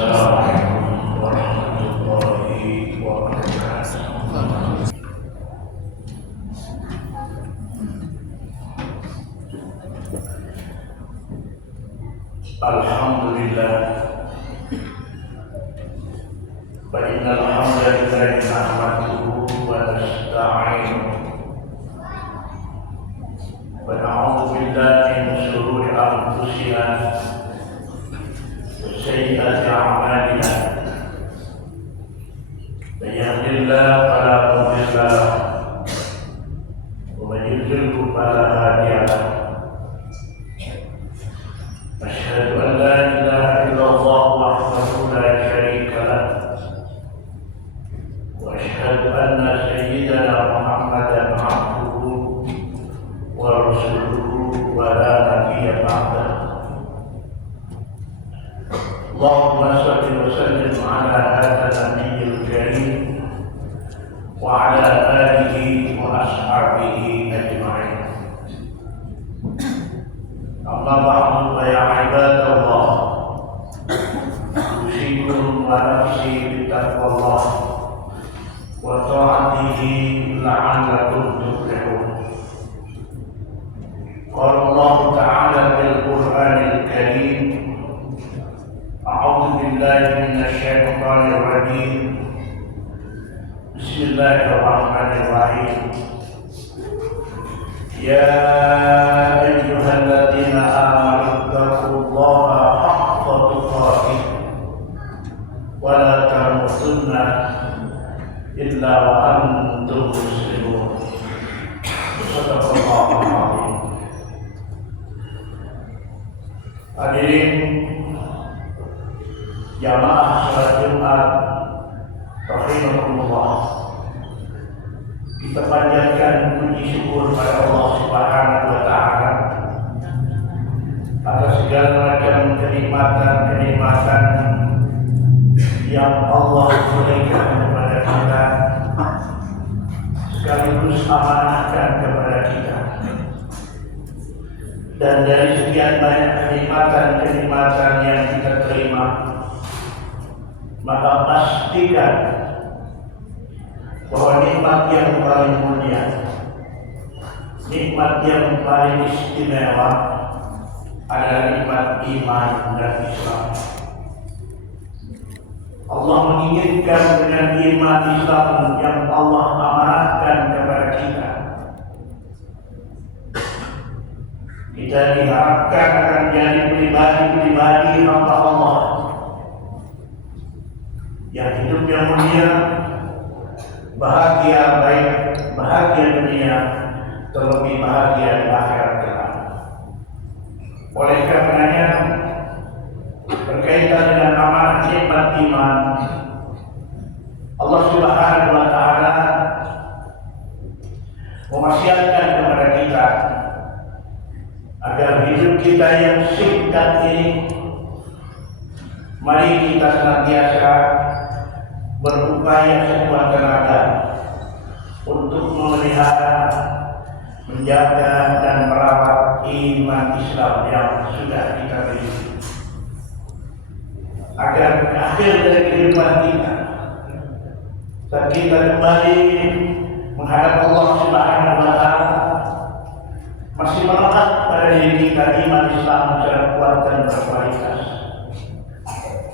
Assalamualaikum warahmatullahi wabarakatuh. Alhamdulillah, fa innal hamdalillah nahmaduhu wa nasta'inuhu wa na'udzu billahi min shururi anfusina wa sayyiati a'malina. Man yahdihillahu fala mudilla lahu wa man yudlil fala hadiya lahu. أشهد أن لا إله إلا الله وحده لا شريك له وأشهد أن سيدنا محمدا عبده ورسوله ولا نبي بعده. اللهم صل وسلم على هذا النبي الكريم وعلى آله وأصحابه أجمعين. أما بعد فيا عباد الله، أوصيكم ونفسي بتقوى الله وطاعته لعلكم تفلحون. قال الله تعالى في القرآن الكريم: أعوذ بالله من الشيطان الرجيم، بسم الله الرحمن الرحيم. يا أيها الذين آمنوا اتقوا الله حق تقاته ولا تموتن إلا وأنتم مسلمون. صدق الله العظيم. Hadirin jamaah salat Jumat rahimakumullah, kita panjatkan puji syukur pada Allah Subhanahu wa Ta'ala atas segala macam kenikmatan yang Allah berikan kepada kita, sekaligus amanahkan kepada kita. Dan dari sekian banyak kenikmatan yang kita terima, maka pastikan bahwa nikmat yang paling mulia, nikmat yang paling istimewa adalah nikmat iman dan Islam. Allah menginginkan dengan iman Islam yang Allah amanahkan kepada kita, kita diharapkan akan menjadi pribadi-pribadi hamba Allah yang hidupnya mulia, bahagia, baik bahagia dunia, terlebih bahagia di akhirat kelak. Oleh karenanya, berkaitan dengan amanah nikmat iman, Allah Subhanahu wa Ta'ala mewasiatkan kepada kita agar hidup kita yang singkat ini, mari kita senantiasa berupaya sekuat tenaga untuk memelihara, menjaga dan merawat iman Islam yang sudah kita miliki, agar akhir dari kehidupan kita, saat kita kembali menghadap Allah Subhanahu wa Ta'ala, masih melekat pada diri kita iman Islam secara kuat dan berkualitas.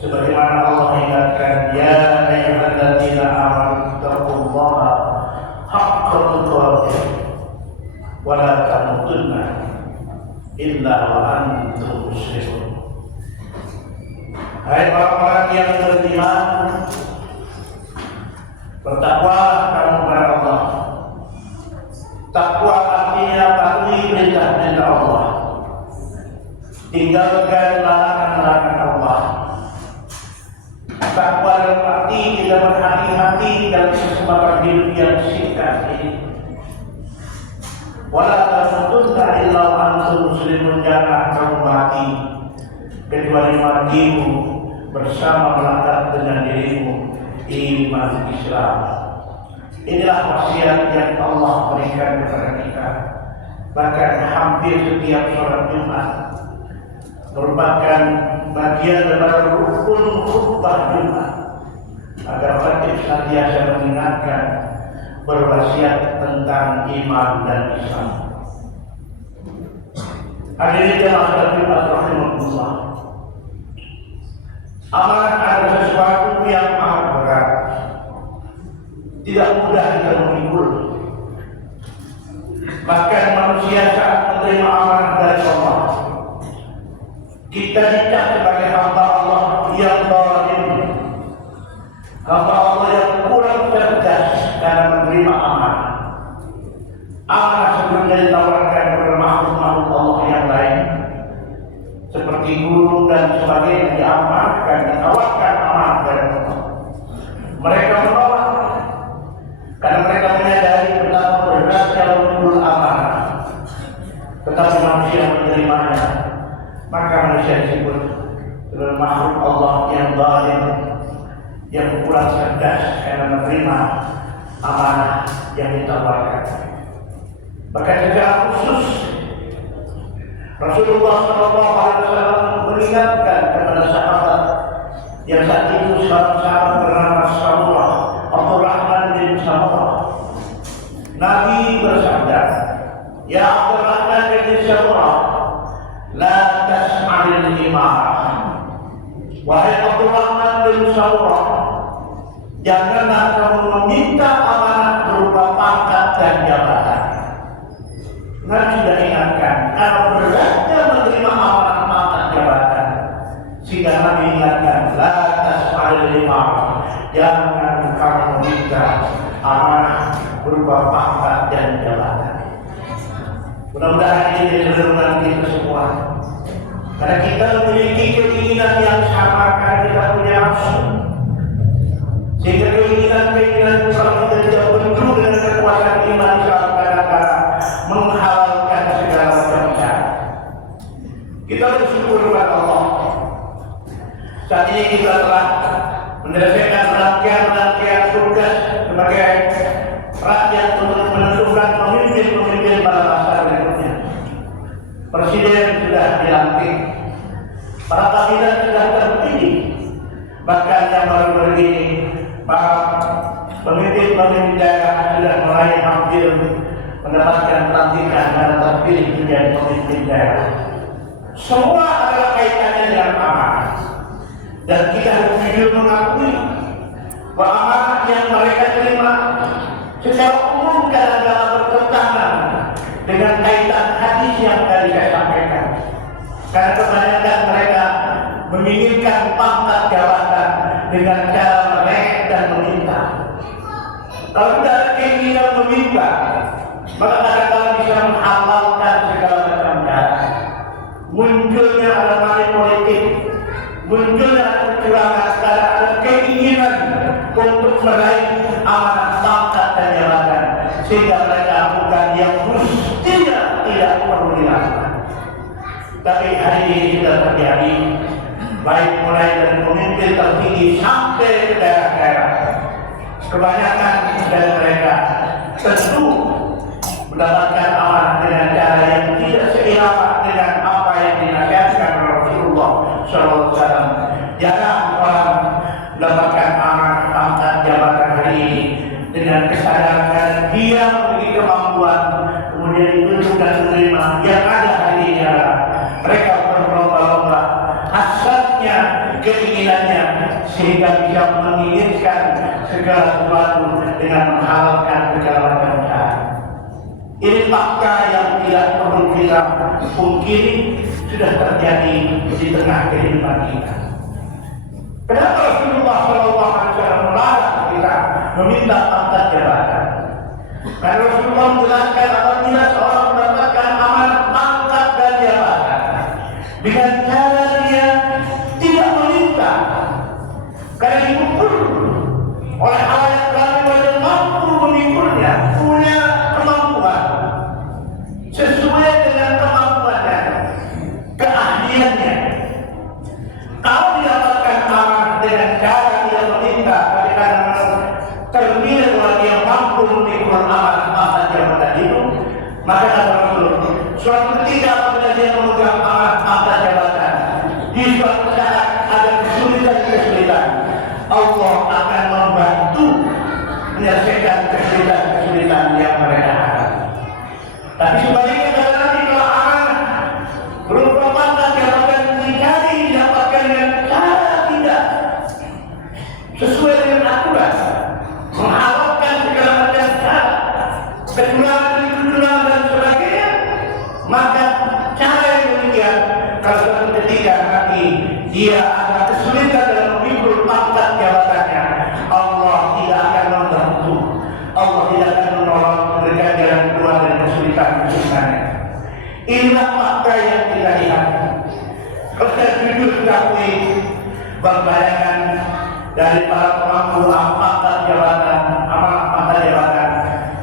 Sebagaimana Allah ingatkan, ya ayyuhalladzina amanu taqullaha haqqa tuqatih wa la tamutunna illa wa antum muslimun. Hai orang-orang yang beriman, bertakwalah kamu kepada Allah. Takwa artinya patuhi perintah-perintah Allah, tinggalkan larangan-larangan Allah. Takwa dalam arti kita berhati-hati dalam kesempatan hidup yang singkat ini. Wala tamutunna illa wa antum muslimun, jangan kamu mati kecuali matimu bersama melekat dengan dirimu iman Islam. Inilah wasiat yang Allah berikan kepada kita. Bahkan hampir setiap sholat Jumat merupakan bagian daripada rukun khutbah Jumat agar khatib senantiasa mengingatkan, berwasiat tentang iman dan Islam. Hadirin jamaah Jumat rahimahullah. Amanah adalah sesuatu yang amat berat, tidak mudah kita memikul. Bahkan manusia saat menerima amanah dari Allah, kita dicap sebagai hamba Allah yang zalim, hamba Allah yang kurang cerdas karena menerima amanah. Amanah sebelumnya ditawarkan kepada makhluk-makhluk Allah yang lain, seperti guru dan sebagainya, diamanahkan, ditawarkan amanah dari Allah. Mereka menolak karena mereka menyadari betapa beratnya memikul amanah. Tetapi manusia menerimanya, maka manusia disebut sebagai makhluk Allah yang zalim, yang kurang cerdas karena menerima amanah yang ditawarkan. Bahkan secara khusus Rasulullah SAW mengingatkan kepada sahabat yang saat itu sahabat bernama Samurah, Abdurrahman bin Samurah. Nabi bersabda, "Ya Abdurrahman bin Samurah, la tas'alil imarah." Wahai Abdurrahman bin Samurah, janganlah kamu meminta amanah berupa pangkat dan jabatan. Nabi sudah ingatkan kalau beratnya menerima amanah pangkat jabatan, sehingga Nabi ingatkan, la tas'alil imarah, jangan kamu meminta amanah berupa pangkat dan jabatan. Mudah-mudahan ini jadi renungan kita semua, karena kita memiliki keinginan yang sama, karena kita punya nafsu, sehingga keinginan kalau kita tidak bentuk dengan kekuatan iman, kadang-kadang menghalalkan segala macam cara. Kita bersyukur kepada Allah. Saat ini kita telah menyelesaikan rangkaian tugas sebagai rakyat untuk menentukan pemimpin pada masa berikutnya. Presiden sudah dilantik, para kabinet sudah terpilih, bahkan yang baru ini para pemimpin daerah sudah mulai hampir mendapatkan pelantikan dan terpilih menjadi pemimpin daerah. Semua adalah kaitannya dengan amanah, dan kita harus jujur mengakui bahwa amanah yang mereka terima secara umum kadang-kadang bertentangan dengan kaitan hadis yang tadi saya sampaikan. Karena kebanyakan mereka menginginkan pangkat jabatan dengan cara mereka dan meminta. Kalau tidak ada keinginan meminta, maka kadang-kadang bisa menghalalkan segala macam cara. Munculnya ada money politik, munculnya ada kecurangan karena ada keinginan untuk meraih amanah pangkat dan jabatan, sehingga mereka lakukan yang mestinya tidak perlu dilakukan. Tapi hari ini sudah terjadi, baik mulai dari pemimpin tertinggi sampai ke daerah-daerah. Kebanyakan dari mereka tentu mendapatkan amanah dengan cara yang tidak seirama dengan apa yang dinasihatkan Rasulullah SAW. Jarang orang mendapatkan amanah pangkat jabatan hari ini dengan kesadaran dia memiliki kemampuan, kemudian ditunjuk dan menerima. Yang ada hari ini adalah mereka berlomba-lomba, hasratnya, keinginannya, sehingga bisa menginginkan segala sesuatu dengan menghalalkan segala macam cara. Ini fakta yang tidak perlu kita pungkiri, sudah terjadi di tengah kehidupan kita. Kenapa Rasulullah SAW melarang kita meminta pangkat jabatan? Karena Rasulullah menjelaskan apabila seorang mendapatkan amanah pangkat dan jabatan dengan cara dia tidak meminta, karena diukur oleh ayat lain yang mampu memikulnya, punya kemampuan sesuai dengan kemampuannya, keahliannya. Kalau didapatkan amanah dengan cara dia meminta, tapi karena terpilih bahwa dia mampu memikul amanah pangkat jabatan itu, maka kata Rasulullah, suatu ketika apabila dia memegang amanah pangkat jabatan, di suatu saat ada kesulitan yang mereka hadapi. Tapi sebaliknya nanti kalau amanah berupa pangkat jabatan dicari didapatkan dengan cara tidak sesuai dengan aturan, mengharapkan segala macam cara, kecurangan dan sebagainya, maka cara yang demikian kalau suatu ketika nanti dia ada kesulitan dalam memikul pangkat jabatannya, Allah tidak akan membantu, Allah tidak akan menolong, memberikan jalan keluar dari kesulitan-kesulitannya. Inilah fakta yang kita lihat. Kalau saya jujur diakui, berbayangan dari para pemangku pangkat jabatan, amanah pangkat jabatan,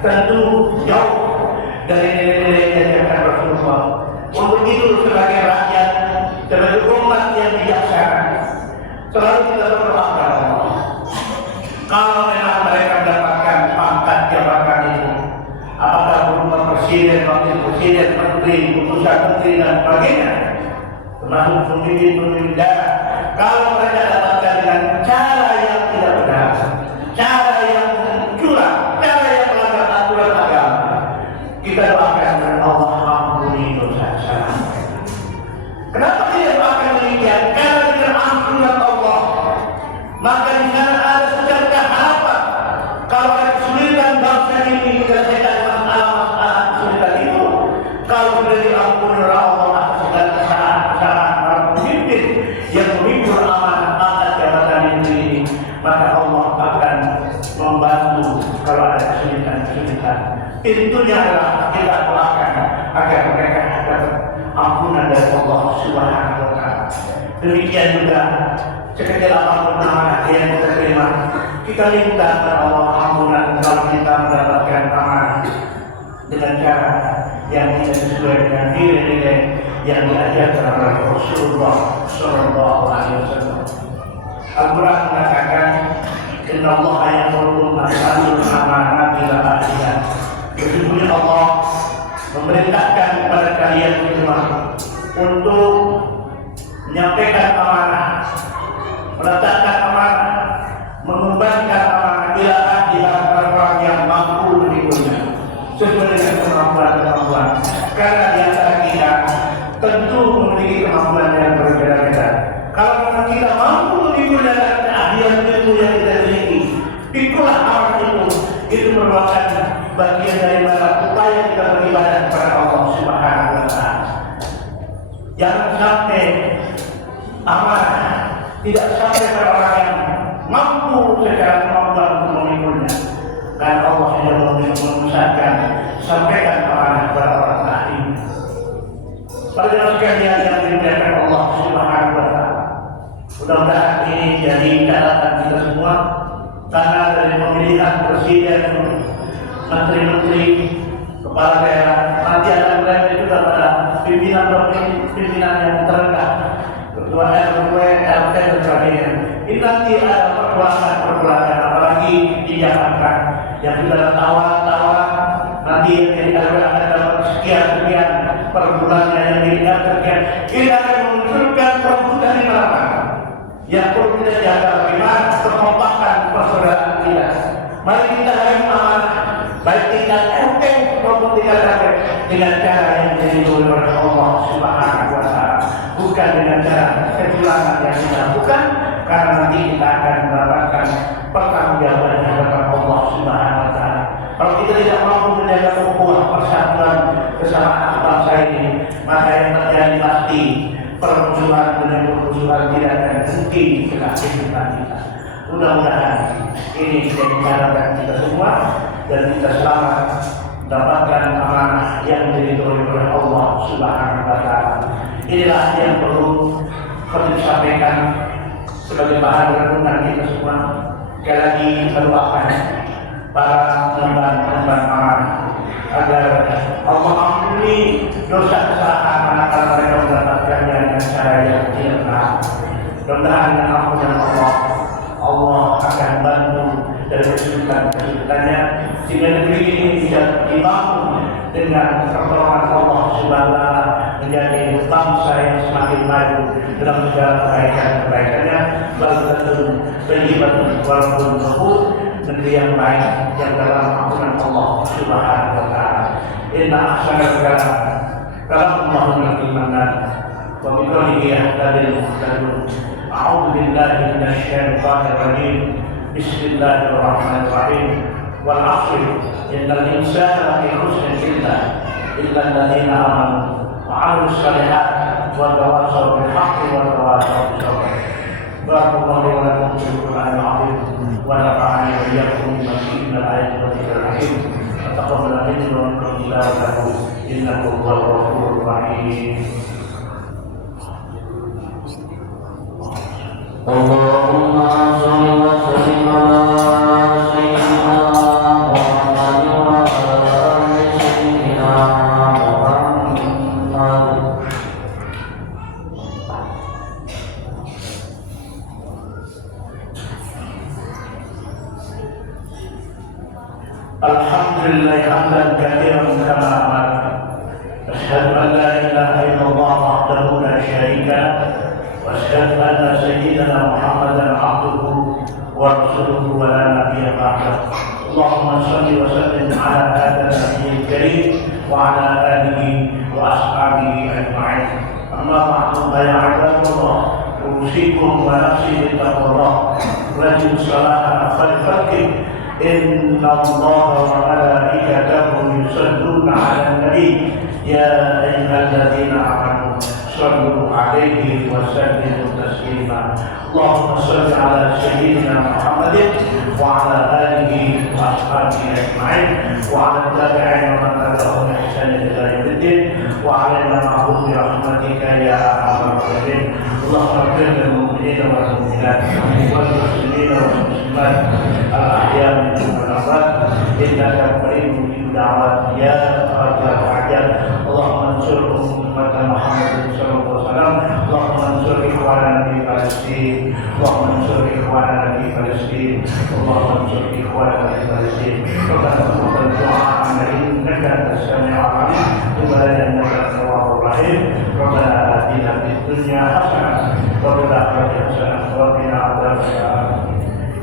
tentu jauh dari nilai-nilai yang diajarkan Rasulullah. Untuk itu sebagai rakyat, sebagai umat yang bijaksana, selalu kita berdoa kepada Allah. Kalau memang mereka mendapatkan pangkat jabatan itu, apakah berupa presiden, wakil presiden, menteri, utusan menteri dan sebagainya, termasuk pemimpin daerah, kalau mereka dapatkan dengan cara yang tidak benar, cara yang curang, cara yang melanggar aturan agama, kita doakan dan Allah ampuni dosa-dosa. Kenapa tidak doakan demikian? Karena dengan ampunan Allah, maka di sana ada secerca harapan. Kalau ada kesulitan bangsa ini menyelesaikan masalah-masalah kesulitan itu, kalau sudah diampuni oleh Allah atas segala kesalahan para pemimpin yang memikul amanah pangkat jabatan ini, maka Allah akan membantu kalau ada kesulitan-kesulitan. Pintunya adalah kita doakan agar mereka dapat ampunan dari Allah Subhanahu wa Ta'ala. Demikian juga sekecil apapun amanah yang kita terima, kita minta kepada Allah ampunan kalau kita mendapatkan amanah dengan cara yang tidak sesuai dengan nilai-nilai yang diajarkan oleh Rasulullah Sallallahu Alaihi Wasallam. Al-Quran mengatakan, Inna Allah ya'muru an tu'addu al-amanati ila ahliha. Sesungguhnya Allah memerintahkan kepada kalian semua untuk menyampaikan amanah, meletakkan amanah, mengembalikan amanah ila ahliha kepada orang yang mampu memikulnya sesuai dengan kemampuan. Karena di antara kita tentu memiliki kemampuan yang berbeda-beda. Kalau memang kita mampu memikul dalam keahlian ilmu yang kita miliki, pikulah amanah itu merupakan bagian daripada upaya kita beribadah kepada Allah Subhanahu wa Ta'ala. Jangan sampai amanah tidak sampai pada orang yang mampu secara kemampuan untuk memikulnya. Karena Allah sudah memesankan, sampaikan amanah kepada orang ahli. Pada sekalian yang dimuliakan Allah Subhanahu wa Ta'ala, mudah-mudahan ini jadi catatan kita semua, karena dari pemilihan presiden, menteri-menteri, kepala daerah, nanti akan berada itu kepada pimpinan yang terendah, ketua RW, RT dan sebagainya. Ini nanti ada perbuatan, apalagi di Jakarta yang sudah tawaran, nanti yang jadi RW akan dapat sekian per bulannya, yang jadi sekian. Ini akan memunculkan perebutan di mana-mana. Yang perlu kita jaga bagaimana kekompakan persaudaraan kita. Mari kita harus amanah, baik tingkat RT maupun tingkat RW, dengan cara yang diridhoi oleh Allah Subhanahu wa Ta'ala, bukan dengan cara kecurangan yang kita lakukan, karena nanti kita akan mendapatkan pertanggungjawaban di hadapan Allah Subhanahu wa Ta'ala. Kalau kita tidak mampu menjaga ukhuwah persatuan kesamaan bangsa ini, maka yang terjadi pasti permusuhan dengan permusuhan tidak akan berhenti di tengah kehidupan kita. Mudah-mudahan ini menjadi catatan kita semua dan kita selamat mendapatkan amanah yang diridhoi oleh Allah Subhanahu wa Ta'ala. Inilah yang perlu kami sampaikan sebagai bahan renungan kita semua. Sekali lagi kita doakan para pengemban amanah agar Allah ampuni dosa kesalahan manakala mereka mendapatkannya dengan cara yang tidak benar. Mudah-mudahan dengan ampunan Allah akan bantu dari kesulitan-kesulitannya, sehingga negeri ini bisa dibangun dengan pertolongan Allah Subhanahu wa Ta'ala menjadi bangsa yang semakin maju dalam segala kebaikan-kebaikannya. Baldatun thayyibatun wa rabbun ghafur. negeri yang baik yang dalam ampunan Allah Subhanahu wa taala. Inna ahsanal kalam Allahul imanan wa bi qawlihi yahtadil muhtadun. A'udzu billahi minasy syaithanir rajim. Bismillahirrahmanirrahim. Wal 'asri innal insana lafi khusrin illa alladziina aamanu wa 'amilus shalihaati wa tawassaw bil haqqi wa tawassaw bis sabr. Barakallahu wa lakum fil Qur'anil 'azim wa nafa'ani wa iyyakum bima fihi minal ayati wa dzikril hakim. Taqabbal minni wa minkum tilawatahu innahu huwal ghafurur rahim. Allahumma shalli wa sallim ala sayyidina Muhammad wa ala ali sayyidina Muhammad. Alhamdulillah hamdan katsiran kama amara. Asyhadu an la ilaha illallah wahdahu la syarika lah. واشهد ان سيدنا محمدا عبده ورسوله ولا نبي بعده. اللهم صل وسلم على هذا النبي الكريم وعلى اله واصحابه اجمعين. اما بعد فيا عباد الله اوصيكم ونفسي بتقوى الله رجل الصلاه خير خلقه ان الله وملائكته يصلون على النبي يا ايها الذين امنوا صلوا عليه وسلموا تسليما. اللهم صل على سيدنا محمد وعلى اله واصحابه اجمعين وعلى التابعين ومن تبعهم باحسان الى يوم الدين وعلينا معهم برحمتك يا ارحم الراحمين. اللهم اغفر للمؤمنين والمؤمنات والمسلمين والمسلمات الاحياء منهم والاموات انك قريب مجيب دعوات يا ارحم الراحمين. اللهم انصر امه محمد صلى الله عليه وسلم. اللهم انصر اخواننا في فلسطين. اللهم انصر اخواننا في فلسطين. اللهم انصر اخواننا في فلسطين. ربنا تقبل دعاءنا انك انت السميع العليم وتب علينا انك انت التواب الرحيم. ربنا اتنا في الدنيا حسنه وفي الاخره حسنه وقنا عذاب النار.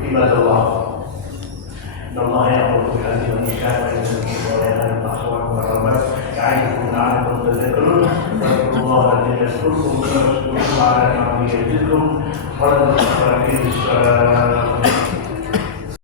عباد الله ان الله يامر بالعدل والاحسان وايتاء ذي القربى وينهى عن الفحشاء والمنكر يعظكم لعلكم تذكرون. واذكروا الله الذي يذكركم ويشكركم على نعمه يزدكم ولذكر الله الصلاه.